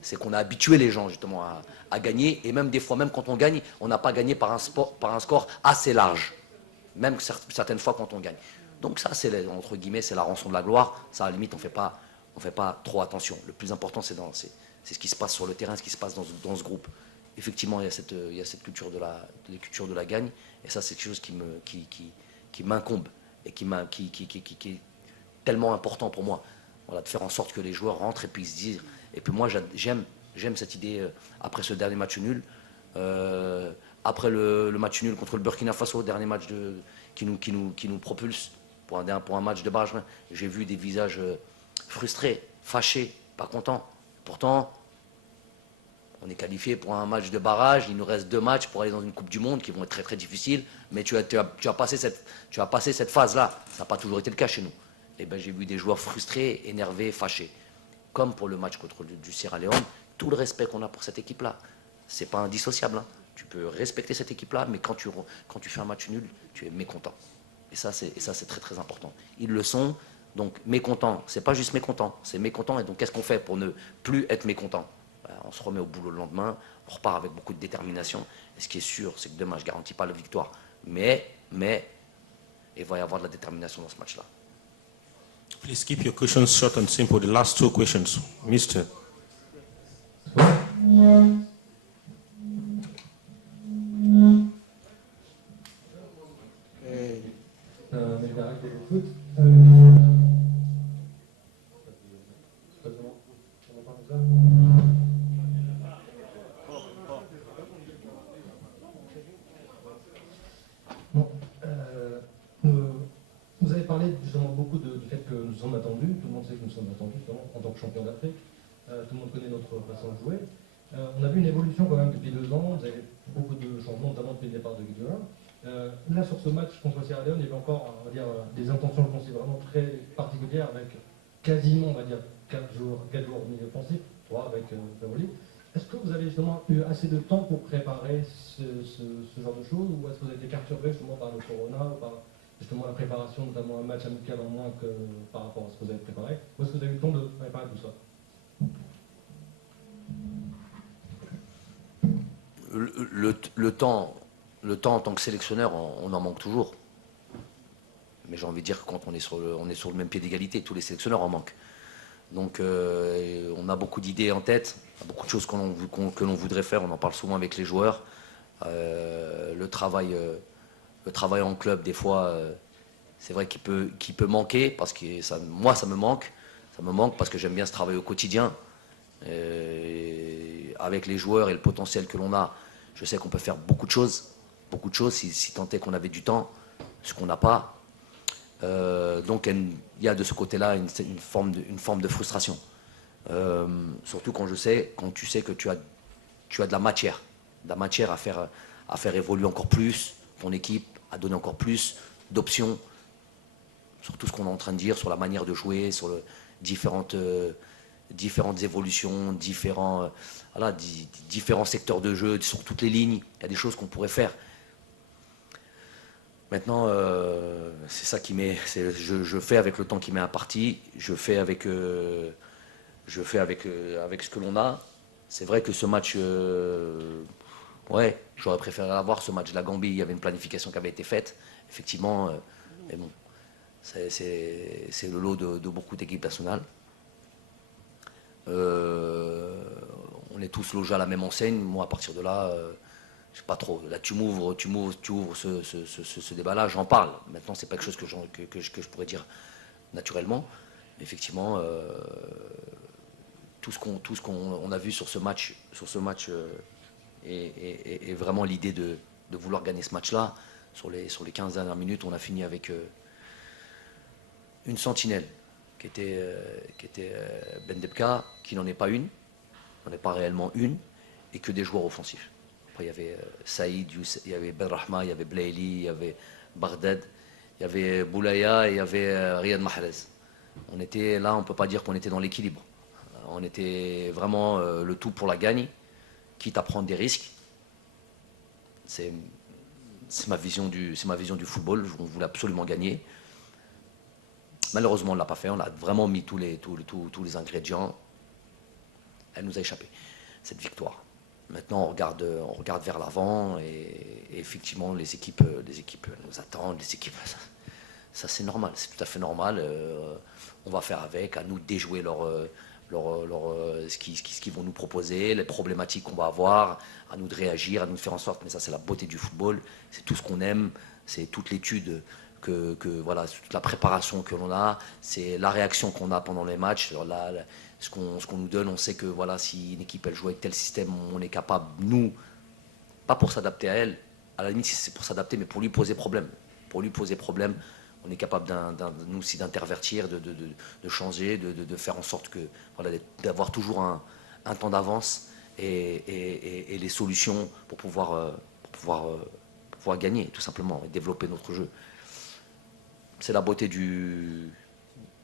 C'est qu'on a habitué les gens justement à gagner, et même des fois, même quand on gagne, on n'a pas gagné par un score assez large, même certaines fois quand on gagne. Donc ça, c'est entre guillemets, c'est la rançon de la gloire. Ça, à la limite, on fait pas trop attention. Le plus important, c'est ce qui se passe sur le terrain, ce qui se passe dans ce groupe. Effectivement, il y a cette culture de la gagne, et ça, c'est quelque chose qui m'incombe et qui est tellement important pour moi. Voilà, de faire en sorte que les joueurs rentrent et puissent dire. Et puis moi, j'aime cette idée, après ce dernier match nul, après le match nul contre le Burkina Faso, dernier match qui nous propulse pour un match de barrage. J'ai vu des visages frustrés, fâchés, pas contents. Pourtant, on est qualifié pour un match de barrage, il nous reste 2 matchs pour aller dans une Coupe du Monde qui vont être très très difficiles, mais tu as passé cette phase-là. Ça n'a pas toujours été le cas chez nous. Et ben, j'ai vu des joueurs frustrés, énervés, fâchés. Comme pour le match contre du Sierra Leone, tout le respect qu'on a pour cette équipe-là, c'est pas indissociable. Hein. Tu peux respecter cette équipe-là, mais quand tu fais un match nul, tu es mécontent. Et ça, c'est très très important. Ils le sont, donc mécontent. C'est pas juste mécontent, c'est mécontent. Et donc, qu'est-ce qu'on fait pour ne plus être mécontent? On se remet au boulot le lendemain, on repart avec beaucoup de détermination. Et ce qui est sûr, c'est que demain, je ne garantis pas la victoire. Mais, il va y avoir de la détermination dans ce match-là. Please keep your questions short and simple. The last 2 questions. Mister. Vous avez parlé justement beaucoup du fait que nous sommes attendus. Tout le monde sait que nous sommes attendus justement en tant que champion d'Afrique. Tout le monde connaît notre façon de jouer. On a vu une évolution quand même depuis 2 ans. Vous avez beaucoup de changements, notamment depuis le départ de Guediola. Là, sur ce match contre Sierra Leone, il y avait encore, on va dire, des intentions offensives vraiment très particulières avec quasiment, on va dire, 4 joueurs au milieu offensif, 3 avec Faoli. Est-ce que vous avez justement eu assez de temps pour préparer ce genre de choses, ou est-ce que vous avez été perturbé justement par le corona ou par justement la préparation, notamment un match amical en moins que par rapport à ce que vous avez préparé? Ou est-ce que vous avez eu le temps de préparer tout ça? Le temps en tant que sélectionneur, on en manque toujours. Mais j'ai envie de dire que quand on est sur le même pied d'égalité, tous les sélectionneurs en manquent. Donc on a beaucoup d'idées en tête, beaucoup de choses que l'on voudrait faire, on en parle souvent avec les joueurs. Le travail en club, des fois, c'est vrai qu'il peut manquer, parce que moi ça me manque parce que j'aime bien ce travail au quotidien. Avec les joueurs et le potentiel que l'on a, je sais qu'on peut faire beaucoup de choses si tant est qu'on avait du temps, ce qu'on n'a pas. Donc il y a de ce côté-là une forme de frustration. Surtout quand tu sais que tu as de la matière à faire évoluer encore plus ton équipe, à donner encore plus d'options sur tout ce qu'on est en train de dire, sur la manière de jouer, sur différentes évolutions, différents secteurs de jeu, sur toutes les lignes. Il y a des choses qu'on pourrait faire. Maintenant, c'est ça qui m'est. Je fais avec le temps qui m'est imparti. Je fais avec ce que l'on a. C'est vrai que ce match, j'aurais préféré avoir ce match de la Gambie. Il y avait une planification qui avait été faite, effectivement. Mais bon, c'est le lot de beaucoup d'équipes nationales. On est tous logés à la même enseigne. Moi, à partir de là, je sais pas trop. Là, tu m'ouvres ce débat-là, j'en parle. Maintenant, c'est pas quelque chose que je pourrais dire naturellement. Mais effectivement, tout ce qu'on a vu sur ce match est vraiment l'idée de vouloir gagner ce match-là. Sur les 15 dernières minutes, on a fini avec une sentinelle qui était Bendebka, qui n'en est pas une, n'en est pas réellement une, et que des joueurs offensifs. Après, il y avait Saïd, il y avait Ben Rahma, il y avait Blaili, il y avait Baghdad, il y avait Boulaya et il y avait Riyad Mahrez. On était là, on ne peut pas dire qu'on était dans l'équilibre. On était vraiment le tout pour la gagne, quitte à prendre des risques. C'est ma vision du football. On voulait absolument gagner. Malheureusement, on ne l'a pas fait. On a vraiment mis tous les ingrédients. Elle nous a échappé, cette victoire. Maintenant, on regarde vers l'avant et effectivement, les équipes nous attendent. Les équipes, ça c'est normal, c'est tout à fait normal. On va faire avec, à nous de déjouer ce qu'ils vont nous proposer, les problématiques qu'on va avoir, à nous de réagir, à nous de faire en sorte. Mais ça, c'est la beauté du football, c'est tout ce qu'on aime, c'est toute l'étude. Voilà, toute la préparation que l'on a, c'est la réaction qu'on a pendant les matchs, ce qu'on nous donne. On sait que voilà, si une équipe elle joue avec tel système, on est capable, nous, pas pour s'adapter à elle, à la limite si c'est pour s'adapter, mais pour lui poser problème. Pour lui poser problème, on est capable nous aussi d'intervertir, de changer, de faire en sorte que voilà, d'avoir toujours un temps d'avance et les solutions pour pouvoir gagner, tout simplement, et développer notre jeu. C'est la beauté du...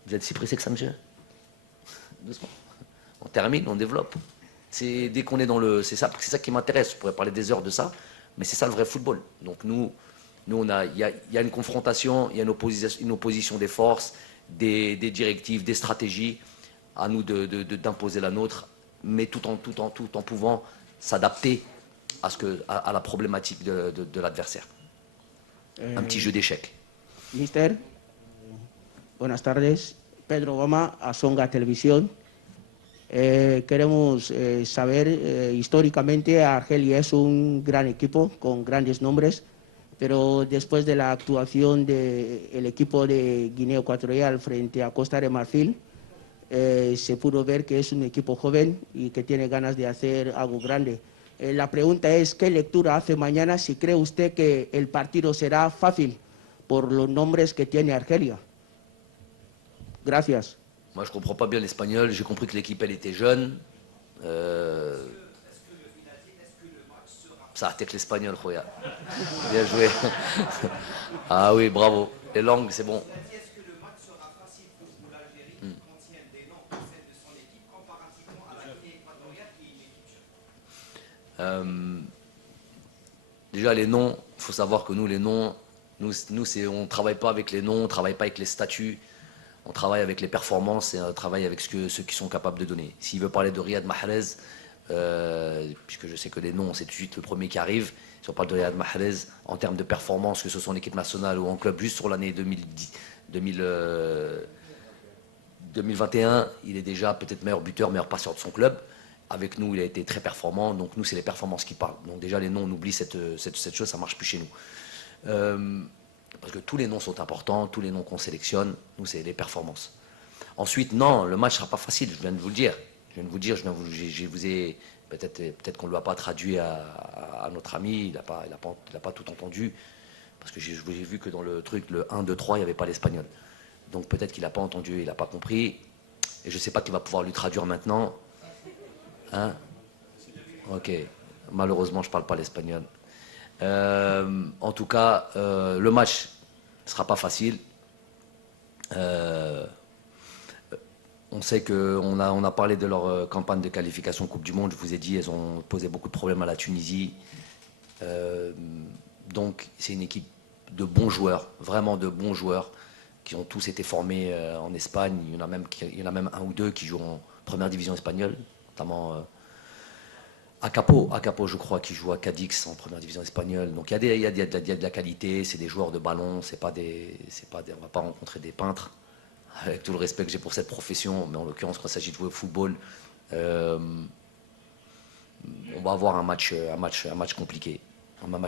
Vous êtes si pressé que ça me gêne. Doucement. On termine, on développe. Dès qu'on est dans le... C'est ça qui m'intéresse. Je pourrais parler des heures de ça, mais c'est ça le vrai football. Donc il y a une confrontation, il y a une opposition des forces, des directives, des stratégies. À nous d'imposer la nôtre, mais tout en pouvant s'adapter à la problématique de l'adversaire. Un petit jeu d'échecs. Mister, buenas tardes. Pedro Goma, Asonga Televisión. Queremos saber, históricamente Argelia es un gran equipo con grandes nombres, pero después de la actuación del equipo de Guinea Ecuatorial frente a Costa de Marfil, se pudo ver que es un equipo joven y que tiene ganas de hacer algo grande. La pregunta es, ¿qué lectura hace mañana? Si cree usted que el partido será fácil por los nombres que tiene Argelia. Gracias. Moi, je comprends pas bien l'espagnol. J'ai compris que l'équipe, elle était jeune. Ça a peut-être l'espagnol, Khoya. Bien joué. Ah oui, bravo. Les langues, c'est bon. Est-ce que le match sera facile pour l'Algérie qui contient des noms au sein de son équipe comparativement à la Guinée équatoriale qui est une équipe jeune? Déjà, les noms, il faut savoir que nous, les noms, Nous on ne travaille pas avec les noms, on ne travaille pas avec les statuts. On travaille avec les performances et on travaille avec ceux qui sont capables de donner. S'il veut parler de Riyad Mahrez, puisque je sais que les noms, c'est tout de suite le premier qui arrive. Si on parle de Riyad Mahrez, en termes de performance, que ce soit en équipe nationale ou en club, juste sur l'année 2021, il est déjà peut-être meilleur buteur, meilleur passeur de son club. Avec nous, il a été très performant. Donc nous, c'est les performances qui parlent. Donc déjà, les noms, on oublie cette chose, ça ne marche plus chez nous. Parce que tous les noms sont importants, tous les noms qu'on sélectionne, nous, c'est les performances. Ensuite, non, le match ne sera pas facile, je viens de vous le dire. Peut-être qu'on ne l'a pas traduit à notre ami, il n'a pas tout entendu. Parce que j'ai vu que dans le truc, le 1, 2, 3, il n'y avait pas l'espagnol. Donc peut-être qu'il n'a pas entendu, il n'a pas compris. Et je ne sais pas qui va pouvoir lui traduire maintenant. Hein? Ok, malheureusement, je ne parle pas l'espagnol. En tout cas, le match ne sera pas facile. On sait qu'on a parlé de leur campagne de qualification Coupe du Monde. Je vous ai dit, elles ont posé beaucoup de problèmes à la Tunisie. Donc, c'est une équipe de bons joueurs, vraiment de bons joueurs, qui ont tous été formés en Espagne. Il y en a même un ou deux qui jouent en première division espagnole, notamment Acapo, je crois, qui joue à Cadix en première division espagnole. Donc il y a de la qualité, c'est des joueurs de ballon, on ne va pas rencontrer des peintres, avec tout le respect que j'ai pour cette profession, mais en l'occurrence, quand il s'agit de jouer au football, on va avoir un match compliqué. On va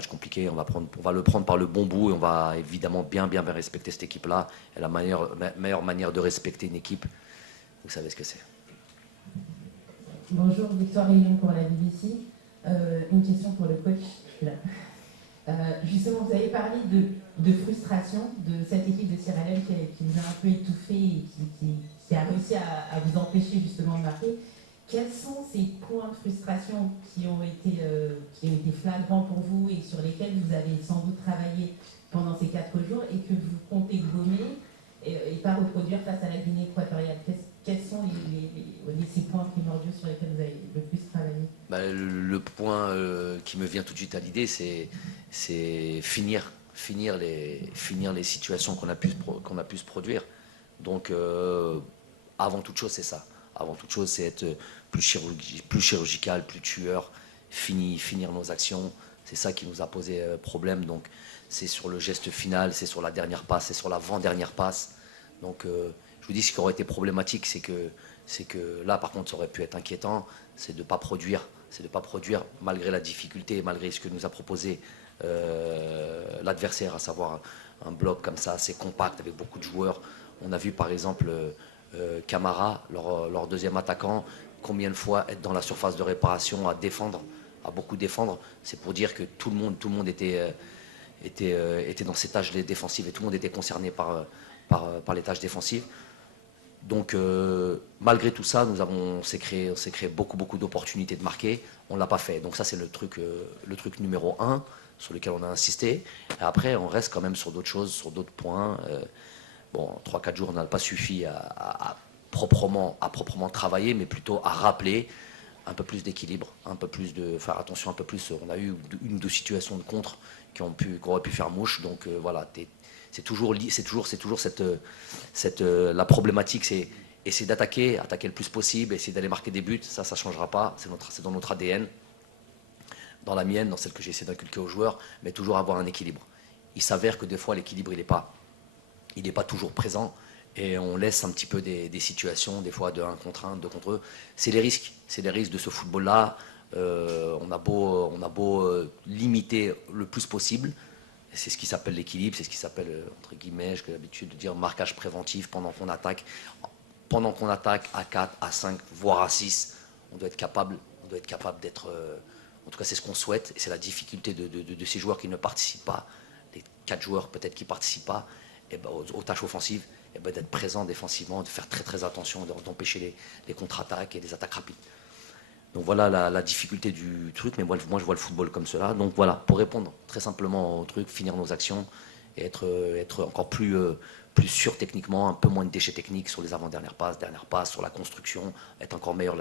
le prendre par le bon bout et on va évidemment bien respecter cette équipe-là. Et la meilleure manière de respecter une équipe, vous savez ce que c'est. Bonjour, Victoire Rayon pour la BBC. Une question pour le coach. Justement, vous avez parlé de frustration de cette équipe de Sierra Leone qui vous a un peu étouffé et qui a réussi à vous empêcher justement de marquer. Quels sont ces points de frustration qui ont été flagrants pour vous et sur lesquels vous avez sans doute travaillé pendant ces 4 jours et que vous comptez gommer et pas reproduire face à la Guinée équatoriale? Quels sont ces points primordiaux sur lesquels vous avez le plus travaillé? Le point qui me vient tout de suite à l'idée, c'est finir les situations qu'on a pu se produire. Donc, avant toute chose, c'est ça. Avant toute chose, c'est être plus chirurgical, plus tueur, finir nos actions. C'est ça qui nous a posé problème. Donc, c'est sur le geste final, c'est sur la dernière passe, c'est sur l'avant-dernière passe. Donc, je vous dis, ce qui aurait été problématique, c'est que là, par contre, ça aurait pu être inquiétant, c'est de ne pas produire, malgré la difficulté, malgré ce que nous a proposé l'adversaire, à savoir un bloc comme ça, assez compact, avec beaucoup de joueurs. On a vu, par exemple, Camara, leur deuxième attaquant, combien de fois être dans la surface de réparation, à beaucoup défendre. C'est pour dire que tout le monde était dans ces tâches défensives et tout le monde était concerné par les tâches défensives. Donc, malgré tout ça, on s'est créé beaucoup d'opportunités de marquer. On ne l'a pas fait. Donc ça, c'est le truc numéro 1 sur lequel on a insisté. Et après, on reste quand même sur d'autres choses, sur d'autres points. 3-4 jours, on n'a pas suffi à proprement travailler, mais plutôt à rappeler un peu plus d'équilibre, un peu plus de faire attention, un peu plus. On a eu une ou deux situations de contre qui auraient pu faire mouche. Donc voilà, c'est toujours la problématique, c'est essayer attaquer le plus possible, essayer d'aller marquer des buts. Ça changera pas. C'est dans notre ADN, dans la mienne, dans celle que j'ai essayé d'inculquer aux joueurs, mais toujours avoir un équilibre. Il s'avère que des fois l'équilibre il n'est pas toujours présent et on laisse un petit peu des situations, des fois de 1 contre 1, 2 contre eux. C'est les risques de ce football-là. On a beau limiter le plus possible. C'est ce qui s'appelle l'équilibre, c'est ce qui s'appelle, entre guillemets, j'ai l'habitude de dire marquage préventif pendant qu'on attaque. Pendant qu'on attaque à 4, à 5, voire à 6, on doit être capable d'être... en tout cas, c'est ce qu'on souhaite. Et c'est la difficulté de ces joueurs qui ne participent pas, les 4 joueurs peut-être qui ne participent pas aux tâches offensives, d'être présents défensivement, de faire très très attention, d'empêcher les contre-attaques et les attaques rapides. Donc voilà la difficulté du truc, mais moi je vois le football comme cela. Donc voilà, pour répondre très simplement au truc, finir nos actions et être encore plus sûr techniquement, un peu moins de déchets techniques sur les avant-dernières passes, dernières passes, sur la construction, être encore meilleur là-dessus.